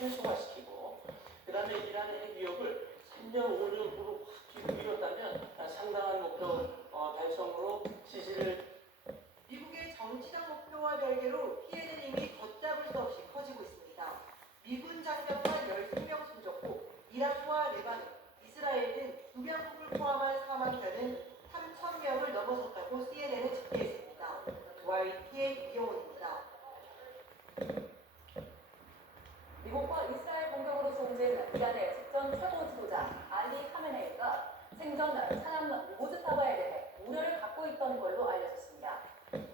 최소화시키고 그다음에 이란의 위협을 3년, 5년으로 확 뒤로 미뤘다면 상당한 목표 달성으로 지지를. 미국의 정치적 목표와 별개로 피해는 이미 걷잡을 수 없이 커지고 있습니다. 미군 장병만 13명 숨졌고 이라크와 레바논, 이스라엘 등 주변국을 포함한 사망자는 3,000명을 넘어섰다고 CNN은 집계했습니다. YTN 이용훈입니다. 미국과 이스라엘 공격으로 숨진 이란의 집권 최고 지도자 알리 카메네이가 생전 사람 모즈타바에 대해 우려를 갖고 있던 걸로 알려졌습니다.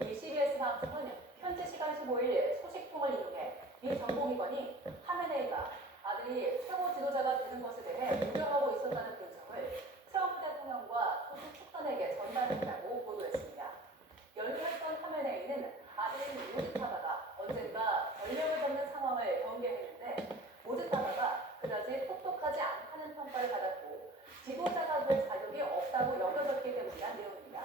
이 CBS 방송은 현지 시간 15일 소식통을 인용해 미 정보기관이 카메네이가 아들이 최고 지도자가 되는 것에 대해 우려하고 있었다는 분석을 트럼프 대통령과 소속 측근에게 전달했다고 보도했습니다. 연루했던 카메네이는 아들인 모즈타바가 언젠가 권력을 잡는 상황을 경계했는데 모즈타바가 그다지 똑똑하지 않다는 평가를 받았고 지도자가 될 자격이 없다고 여겨졌기 때문이란 내용입니다.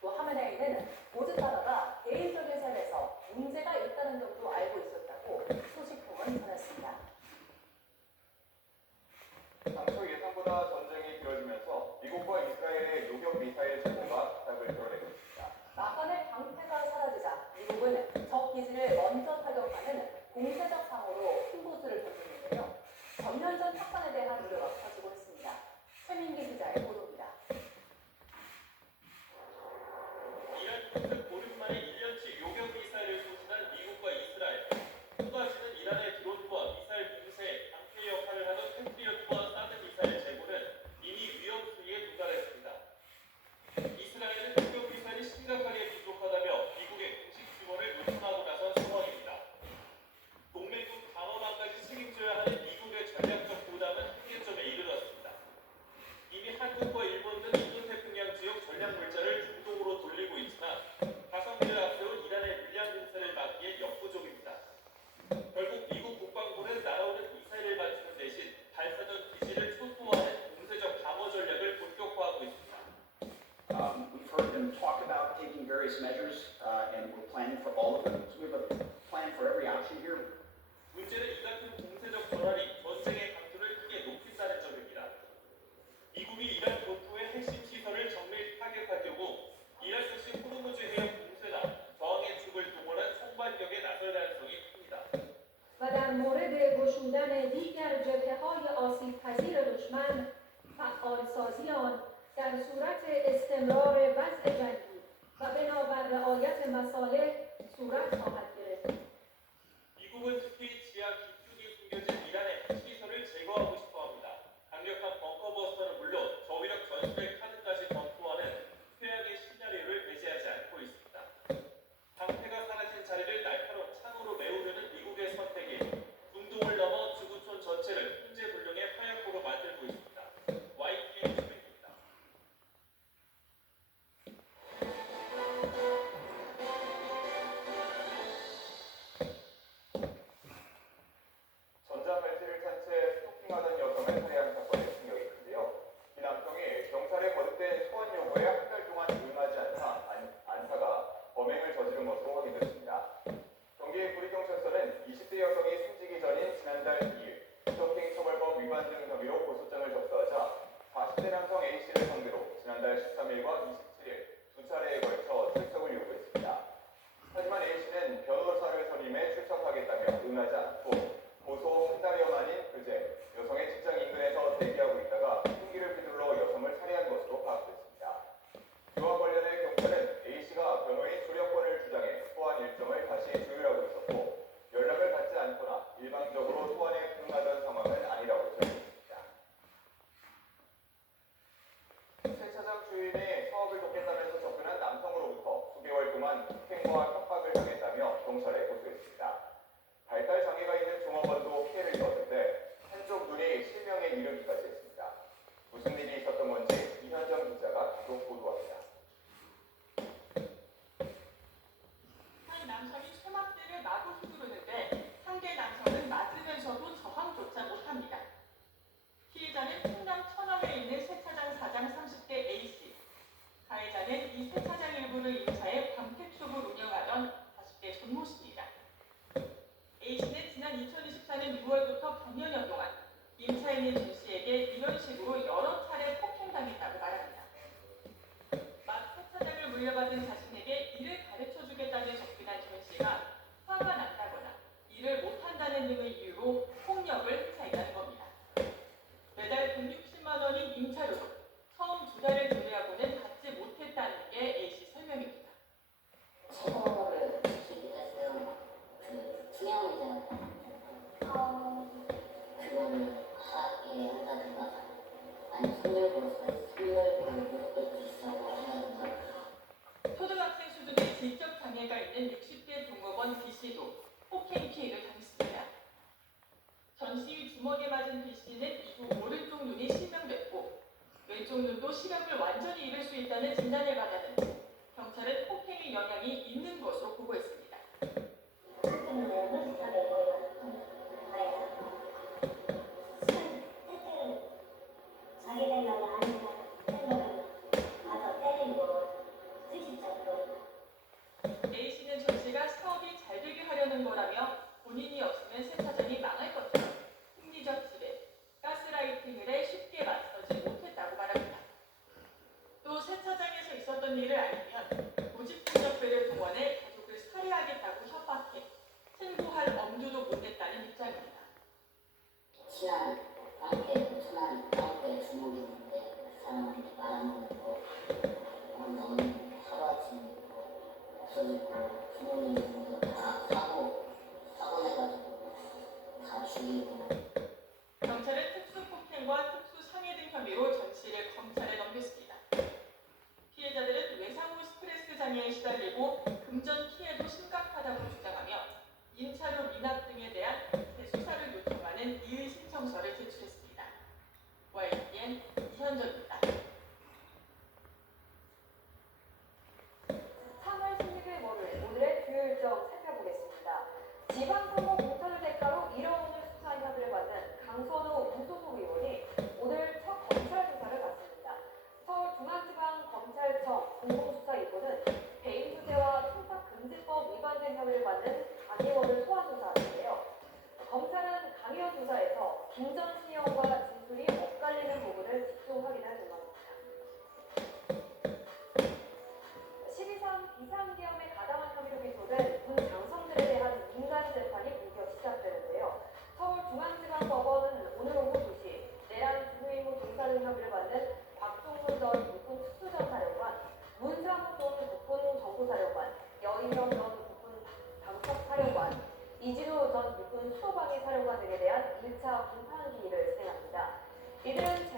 또 하메네이는 모즈타바가 개인적인 삶에서 문제가 있다는 점도 알고 있었다고 소식통은 전했습니다. 당초 예상보다 전쟁이 길어지면서 미국과 이스라엘의 요격 미사일 제공가 바닥을 드러내고 있습니다. 막간의 방패가 사라지자 미국은 적 기지를 먼저 타격하는 공세적 방어로 승부수를 던졌는데요. 전면전 확산에 대한 우려가 커지고 있습니다. 최민기 기자의 보도입니다. 이란 특급 보름 만에 1년치 요격 미사일을 소진한 미국과 이스라엘. 쏟아지는 이란의 드론과 미사일 공세에 방패 역할을 하는 패트리어트와 사드 미사일 재고는 이미 위험 수위에 도달했습니다. 이스라엘은 요격 미사일이 심각하게 부족하다며 미국의 공식 지원을 요청하고 나선 상황입니다. 동맹국 방어망까지 책임져야 하는 미국의 전략적 부담은 한계점에 이르렀습니다. 이미 한국과 일본 등 인도태평양 지역 전략 물자를 중동으로 돌리고 있지만 가성비를 앞세운 이란의 물량 공세를 막기에 역부족입니다. 결국 미국 국방부는 날아오는 미사일을 맞추는 대신 발사전 기지를 초토화하는 공세적 방어 전략을 본격화하고 있습니다. We've heard them talk about taking various measures, and we're planning for all of them. So we have a plan for every option here. 문제는 이 같은 공세적 전환이 전쟁의 강도를 크게 높인다는 점입니다. 미국이 이란 본토의 핵심 시설을 정밀 타격할 경우 이란 즉시 호르무즈 해역 공세나 저항의 축을 동원한 총반격에 나설 가능성이 큽니다. و در مورد گشودن دیگر جبهه‌های آسیب‌پذیر دشمن فعالسازی آن در صورت استمرار وضع جنگی و بنابر رعایت مصالح صورت خواهد گرفت. 미국은 특히 지하 깊숙이 숨겨진 이란의 핵시설을 제거하고 싶어합니다. 강력한 벙커버스터는 물론 저위력 전술의 카드까지 검토하는 최악의 시나리오를 배제하지 않고 있습니다. 방패가 사라진 자리를 날카로운 창으로 메우려는 미국의 선택이 중동을 넘어 지구촌 전체를 통제불능의 화약고로 만들고 있습니다. YTN 최민기입니다. 전자발찌를 찬 채 스토킹하던 여성을 살해한 사건의 충격이 큰데요. 이 남성이 경찰의 거듭된 소환 요구에 한 달 동안 응하지 않자 안사가 범행을 저지른 것으로 확인됐습니다. 경기 구리경찰서는 20대 여성이 숨지기 전인 지난달 2일 스토킹 처벌법 위반 등 혐의로 고소장을 접수하자 40대 남성 A씨를 상대로 지난달 13일과 27일 두 차례에 걸쳐 출석을 요구했습니다. 하지만 A씨는 변호사를 선임해 출석하겠다며 응하지 않고 고소 한 달여 만인 그제 여성의 직장 인근에서 대기하고 있다가 흉기를 휘둘러 여성을 살해한 것으로 파악됐습니다. 이와 관련해 경찰은 A씨가 변호인 조력권을 주장해 소환 일정을 다시 조율하고 있었고 연락을 받지 않거나 일방적으로 소환에 응하던 상황은 아니라고 전했습니다. 세차장 주인이 사업을 돕겠다면서 접근한 남성으로부터 수개월 동안 폭행과 협박을 당했다며 경찰에 고소했습니다. 발달 장애가 있는 종업원도 피해를 입었는데 한쪽 눈이 실명에 이르기까지 했습니다. 무슨 일이 있었던 건지 이현정 기자가 계속 보도합니다. 한 남성이 소막대를 마구 휘두르는데 상대 남성은 맞으면서도 저항조차 못합니다. 피해자는 충남 천안에 있는 세차장 사장 30대 A씨. 가해자는 이 세차장 일부를 임차해 방패숍을 운영하던 40대 전모 씨입니다. A씨는 지난 2024년 6월부터 지원을 하게 한다든가 아니면 선별보호를 무조건 있다고 한다든가. 초등학생 수준의 질적 장애가 있는 60대 종업원 B씨도 폭행 피해를 당했습니다. 전 씨 주먹에 맞은 B씨는 이후 오른쪽 눈이 실명됐고 왼쪽 눈도 시력을 완전히 잃을 수 있다는 진단을 받았는지 경찰은 폭행의 영향이 있는 것으로 보고했습니다. A씨는 전 씨가 사업이 잘 되게 하려는 거라며 본인이 없으면 세차장이 망할 것처럼 심리적 지배, 가스라이팅을 해 쉽게 맞서지 못했다고 말합니다. 또 세차장에서 있었던 일을 알리면 조직폭력배를 동원해 가족을 살해하겠다고 협박해 신고할 엄두도 못 냈다는 입장입니다. 친한 빵개 주먹이 있는데 사람한테 말아먹고 너는 하루아침에 없어지고 부모님도 다 사고 내가지고 다 죽이고. 경찰은 특수폭행과 특수상해 등 혐의로 전 씨를 검찰에 넘겼습니다. 피해자들은 외상 후 스트레스 장애에 시달리고 금전 피해도 심각하다고 주장하며 임차료 미납 등에 대한 재수사를 요청하는 이의 신청서를 제출했습니다. YTN 이현정입니다. 3월 16일 월요일 오늘의 주요 일정 살펴보겠습니다. 지방선거 공천을 대가로 1억 원을 수사한 혐의를 받는 강선우 무소속 의원이 오늘 첫 검찰 조사를 받습니다. 서울중앙지방검찰청 공공수사 2부는 배임 투자와 청탁금지법 위반된 혐의를 받는 강 의원을 소환 조사하는데요. 검찰은 강 의원 조사에서 김전 시형과 진술이 엇갈리는 부분을 집중 확인할 전망입니다. 12.3 비상계엄에 가담한 혐의로 기소된 군 장성들에 대한 민간 재판이 본격 시작되는데요. 서울중앙지방법원은 오늘 오후 2시 내란 주무임무 종사 등 혐의를 받는 박종훈 전 육군 특수전사령관, 문상우 전 국군 정보사령관, 여인영 전 국군 방첩사령관, 이진우 전 육군 수도방위사령관 등에 대한 1차 공판 기일을 진행합니다. 이들은